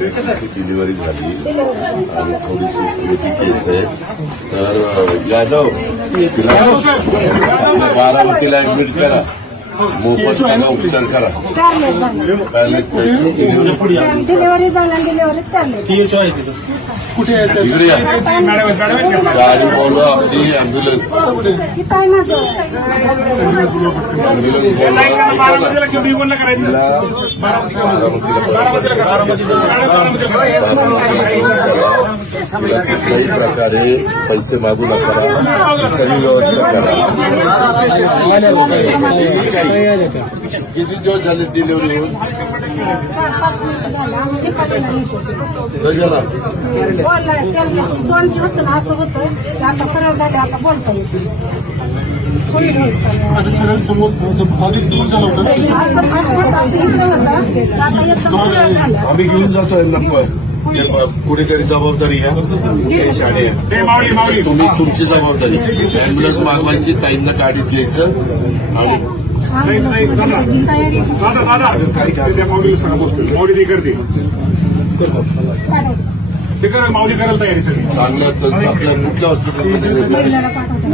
Delivery झाली. आणि थोडीशी केस आहे. तर यादव तिला बारामतीला ऍडमिट करा. मोफत त्याला उपचार करा. डिलिव्हरी झाला गाडी बोलवा आपली अँब्युलन्स कई प्रकार पैसे मागू नका सभी व्यवस्था किती दिवस झाले डिलिव्हरी होऊन. दोन दिवस असं होतं आता सरळ आता बोलता आता सरळ समोर अधिक दूर झालं होतं आम्ही घेऊन जातोय नको कुठेतरी जबाबदारी घ्या. हे शाळे आहे. तुम्ही तुमची जबाबदारी. अँब्युलन्स मागवायची ताईंना गाडीत द्यायचं. आणि माऊली ते करते. ते करा माऊली करायला तयारी सगळी. चांगलं तर आपल्या कुठल्या हॉस्पिटलमध्ये महिन्याला पाठवते.